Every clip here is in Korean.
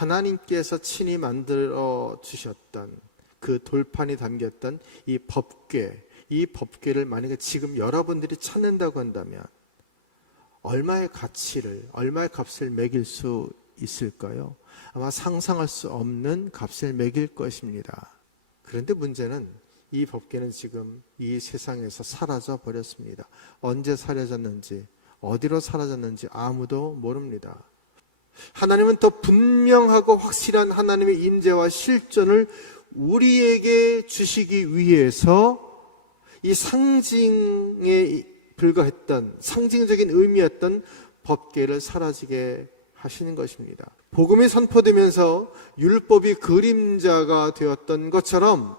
하나님께서 친히 만들어 주셨던 그 돌판이 담겼던 이 법궤, 이 법궤를 만약에 지금 여러분들이 찾는다고 한다면 얼마의 가치를, 얼마의 값을 매길 수 있을까요? 아마 상상할 수 없는 값을 매길 것입니다. 그런데 문제는 이 법궤는 지금 이 세상에서 사라져 버렸습니다. 언제 사라졌는지, 어디로 사라졌는지 아무도 모릅니다. 하나님은 더 분명하고 확실한 하나님의 임재와 실존을 우리에게 주시기 위해서 이 상징에 불과했던, 상징적인 의미였던 법궤를 사라지게 하시는 것입니다. 복음이 선포되면서 율법이 그림자가 되었던 것처럼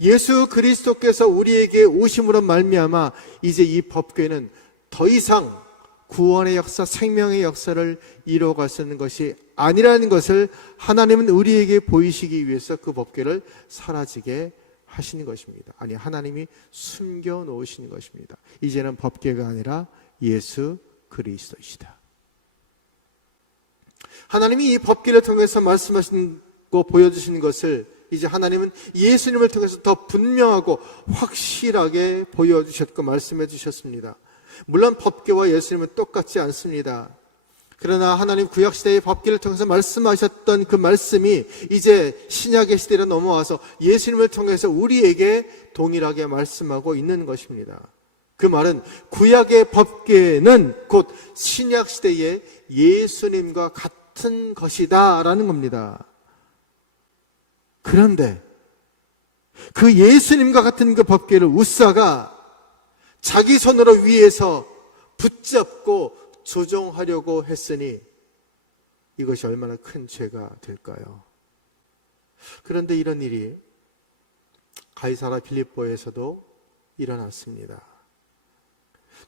예수 그리스도께서 우리에게 오심으로 말미암아 이제 이 법궤는 더 이상 구원의 역사, 생명의 역사를 이루어갈 수 있는 것이 아니라는 것을 하나님은 우리에게 보이시기 위해서 그 법궤를 사라지게 하시는 것입니다. 아니, 하나님이 숨겨 놓으시는 것입니다. 이제는 법궤가 아니라 예수 그리스도이시다. 하나님이 이 법궤를 통해서 말씀하시고 보여주시는 것을 이제 하나님은 예수님을 통해서 더 분명하고 확실하게 보여주셨고 말씀해 주셨습니다. 물론 법궤와 예수님은 똑같지 않습니다. 그러나 하나님 구약시대의 법궤를 통해서 말씀하셨던 그 말씀이 이제 신약의 시대로 넘어와서 예수님을 통해서 우리에게 동일하게 말씀하고 있는 것입니다. 그 말은 구약의 법궤는 곧 신약시대의 예수님과 같은 것이다 라는 겁니다. 그런데 그 예수님과 같은 그 법궤를 웃사가 자기 손으로 위에서 붙잡고 조종하려고 했으니 이것이 얼마나 큰 죄가 될까요? 그런데 이런 일이 가이사라 빌립보에서도 일어났습니다.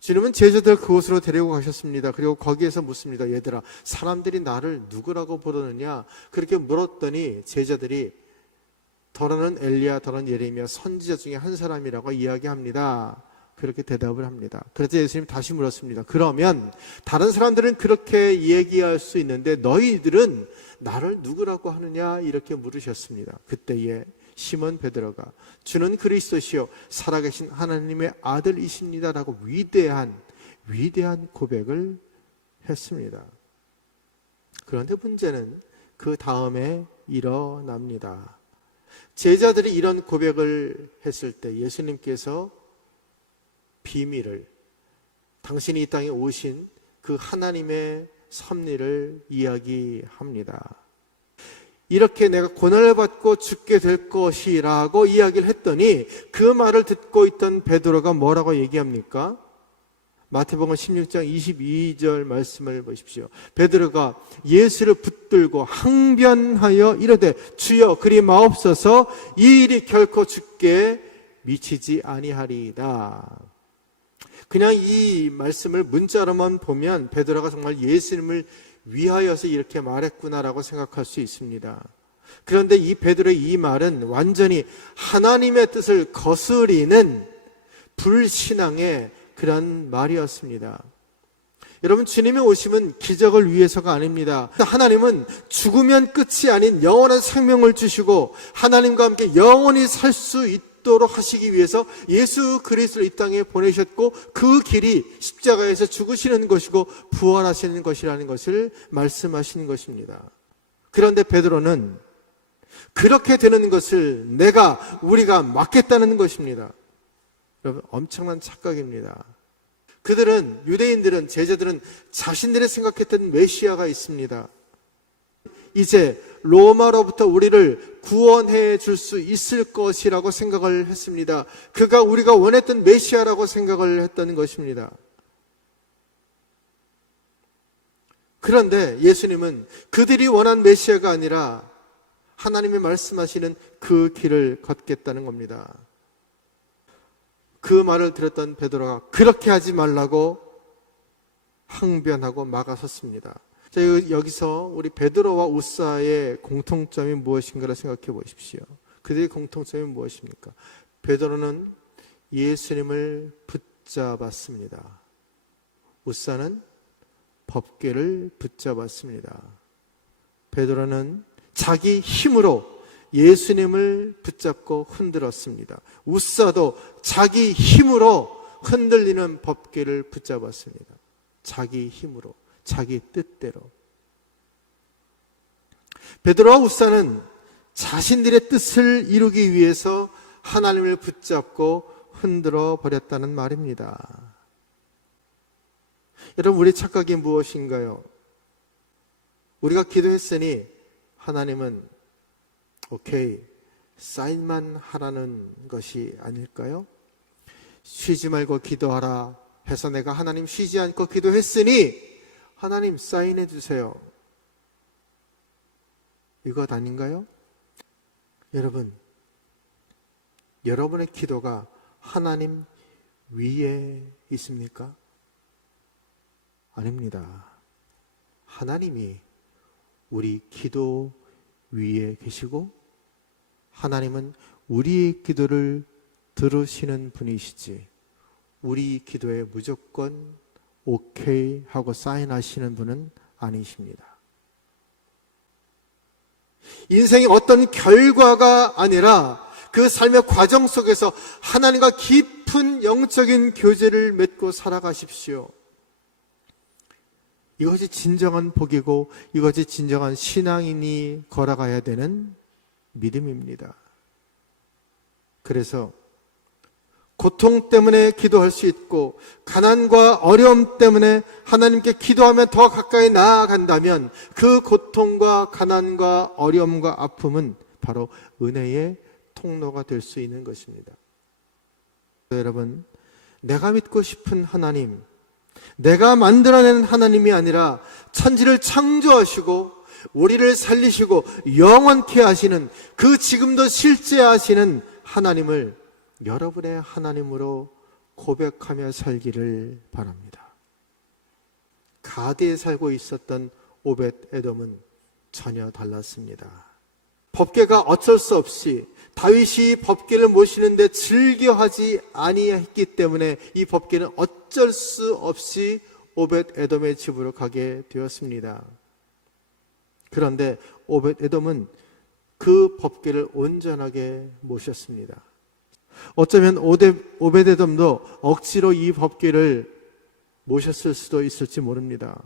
주님은 제자들 그곳으로 데리고 가셨습니다. 그리고 거기에서 묻습니다. 얘들아, 사람들이 나를 누구라고 부르느냐? 그렇게 물었더니 제자들이 더러는 엘리야, 더러는 예레미야 선지자 중에 한 사람이라고 이야기합니다. 그렇게 대답을 합니다. 그래서 예수님이 다시 물었습니다. 그러면 다른 사람들은 그렇게 얘기할 수 있는데 너희들은 나를 누구라고 하느냐? 이렇게 물으셨습니다. 그때에 시몬 베드로가 주는 그리스도시요 살아계신 하나님의 아들이십니다 라고 위대한 고백을 했습니다. 그런데 문제는 그 다음에 일어납니다. 제자들이 이런 고백을 했을 때 예수님께서 비밀을, 당신이 이 땅에 오신 그 하나님의 섭리를 이야기합니다. 이렇게 내가 고난을 받고 죽게 될 것이라고 이야기를 했더니 그 말을 듣고 있던 베드로가 뭐라고 얘기합니까? 마태복음 16장 22절 말씀을 보십시오. 베드로가 예수를 붙들고 항변하여 이르되 주여 그리 마옵소서 이 일이 결코 주께 미치지 아니하리이다. 그냥 이 말씀을 문자로만 보면 베드로가 정말 예수님을 위하여서 이렇게 말했구나라고 생각할 수 있습니다. 그런데 이 베드로의 이 말은 완전히 하나님의 뜻을 거스리는 불신앙의 그런 말이었습니다. 여러분, 주님의 오심은 기적을 위해서가 아닙니다. 하나님은 죽으면 끝이 아닌 영원한 생명을 주시고 하나님과 함께 영원히 살 수 있도록 하시기 위해서 예수 그리스도를 이 땅에 보내셨고 그 길이 십자가에서 죽으시는 것이고 부활하시는 것이라는 것을 말씀하시는 것입니다. 그런데 베드로는 그렇게 되는 것을 우리가 막겠다는 것입니다. 여러분, 엄청난 착각입니다. 유대인들은, 제자들은 자신들이 생각했던 메시아가 있습니다. 이제 로마로부터 우리를 구원해 줄 수 있을 것이라고 생각을 했습니다. 그가 우리가 원했던 메시아라고 생각을 했다는 것입니다. 그런데 예수님은 그들이 원한 메시아가 아니라 하나님이 말씀하시는 그 길을 걷겠다는 겁니다. 그 말을 들었던 베드로가 그렇게 하지 말라고 항변하고 막아섰습니다. 자, 여기서 우리 베드로와 웃사의 공통점이 무엇인가를 생각해 보십시오. 그들의 공통점이 무엇입니까? 베드로는 예수님을 붙잡았습니다. 웃사는 법궤를 붙잡았습니다. 베드로는 자기 힘으로 예수님을 붙잡고 흔들었습니다. 웃사도 자기 힘으로 흔들리는 법궤를 붙잡았습니다. 자기 힘으로, 자기 뜻대로. 베드로와 웃사는 자신들의 뜻을 이루기 위해서 하나님을 붙잡고 흔들어 버렸다는 말입니다. 여러분, 우리 착각이 무엇인가요? 우리가 기도했으니 하나님은 오케이, 사인만 하라는 것이 아닐까요? 쉬지 말고 기도하라 해서 내가 하나님 쉬지 않고 기도했으니 하나님 사인해 주세요. 이것 아닌가요? 여러분, 여러분의 기도가 하나님 위에 있습니까? 아닙니다. 하나님이 우리 기도 위에 계시고 하나님은 우리의 기도를 들으시는 분이시지 우리 기도에 무조건 오케이 하고 사인하시는 분은 아니십니다. 인생의 어떤 결과가 아니라 그 삶의 과정 속에서 하나님과 깊은 영적인 교제를 맺고 살아가십시오. 이것이 진정한 복이고 이것이 진정한 신앙인이 걸어가야 되는 믿음입니다. 그래서 고통 때문에 기도할 수 있고 가난과 어려움 때문에 하나님께 기도하며 더 가까이 나아간다면 그 고통과 가난과 어려움과 아픔은 바로 은혜의 통로가 될 수 있는 것입니다. 여러분, 내가 믿고 싶은 하나님, 내가 만들어낸 하나님이 아니라 천지를 창조하시고 우리를 살리시고 영원케 하시는 그 지금도 실제하시는 하나님을 여러분의 하나님으로 고백하며 살기를 바랍니다. 가드에 살고 있었던 오벳 에돔은 전혀 달랐습니다. 법궤가 어쩔 수 없이 다윗이 법궤를 모시는데 즐겨하지 아니했기 때문에 이 법궤는 어쩔 수 없이 오벳 에돔의 집으로 가게 되었습니다. 그런데 오벳 에돔은 그 법궤를 온전하게 모셨습니다. 어쩌면 오벳 에돔도 억지로 이 법궤를 모셨을 수도 있을지 모릅니다.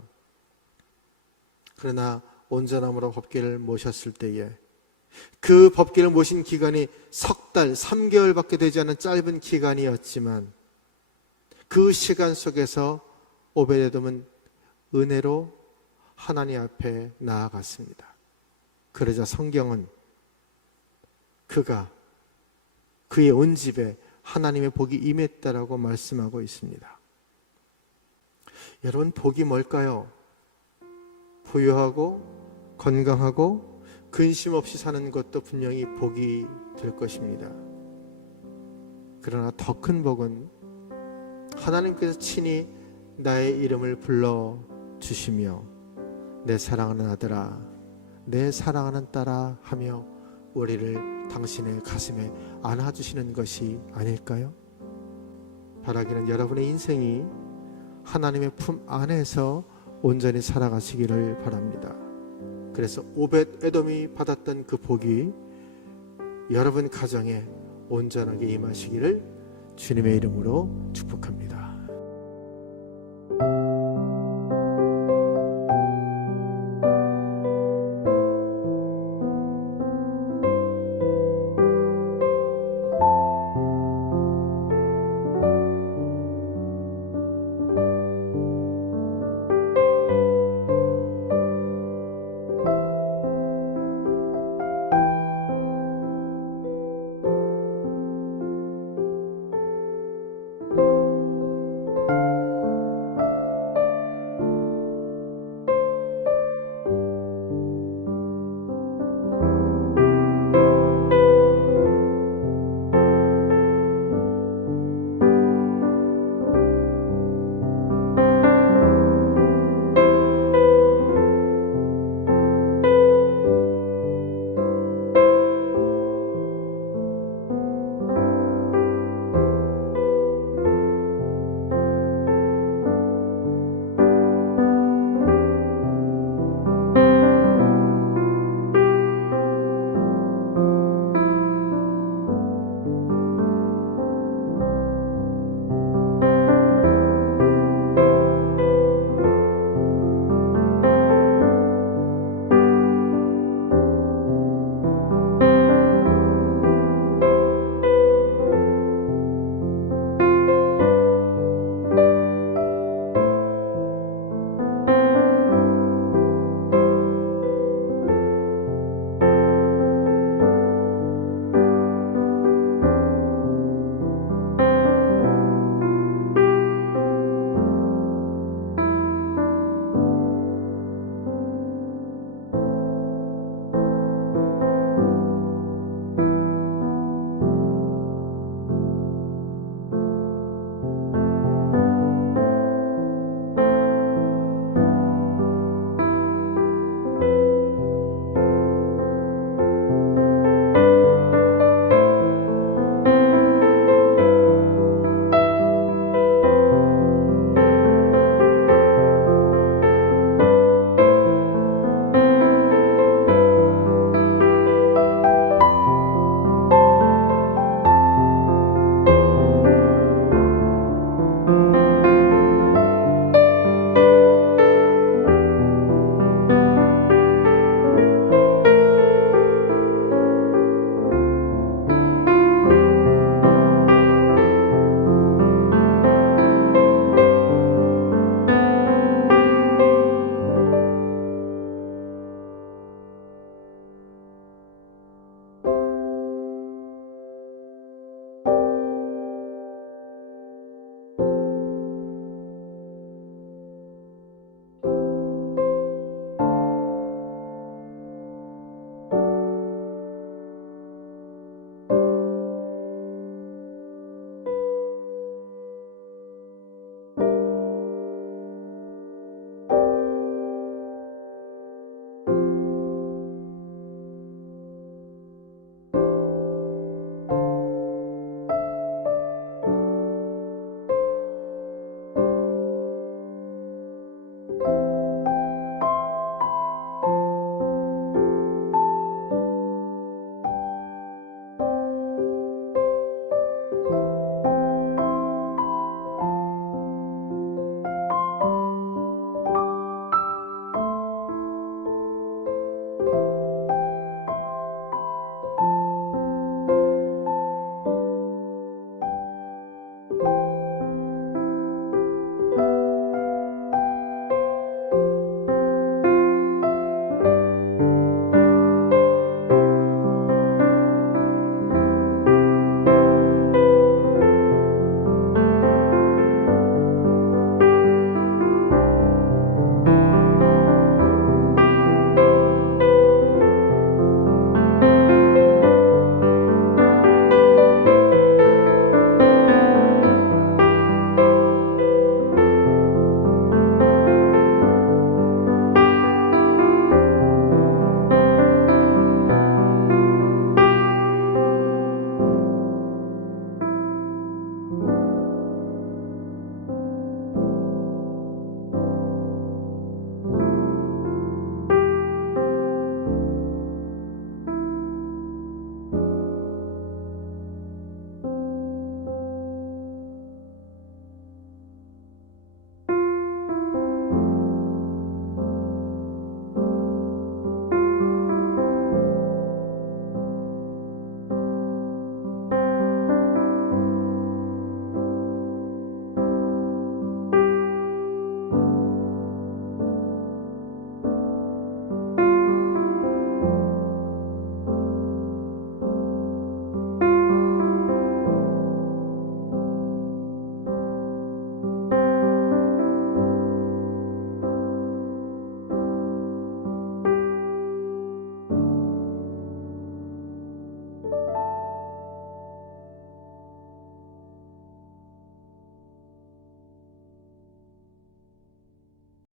그러나 온전함으로 법궤를 모셨을 때에 그 법궤를 모신 기간이 석 달, 3개월밖에 되지 않은 짧은 기간이었지만 그 시간 속에서 오벳 에돔은 은혜로 하나님 앞에 나아갔습니다. 그러자 성경은 그의 온 집에 하나님의 복이 임했다라고 말씀하고 있습니다. 여러분, 복이 뭘까요? 부유하고 건강하고 근심 없이 사는 것도 분명히 복이 될 것입니다. 그러나 더 큰 복은 하나님께서 친히 나의 이름을 불러주시며 내 사랑하는 아들아, 내 사랑하는 딸아 하며 우리를 당신의 가슴에 안아주시는 것이 아닐까요? 바라기는 여러분의 인생이 하나님의 품 안에서 온전히 살아가시기를 바랍니다. 그래서 오벳 에돔이 받았던 그 복이 여러분 가정에 온전하게 임하시기를 주님의 이름으로 축복합니다.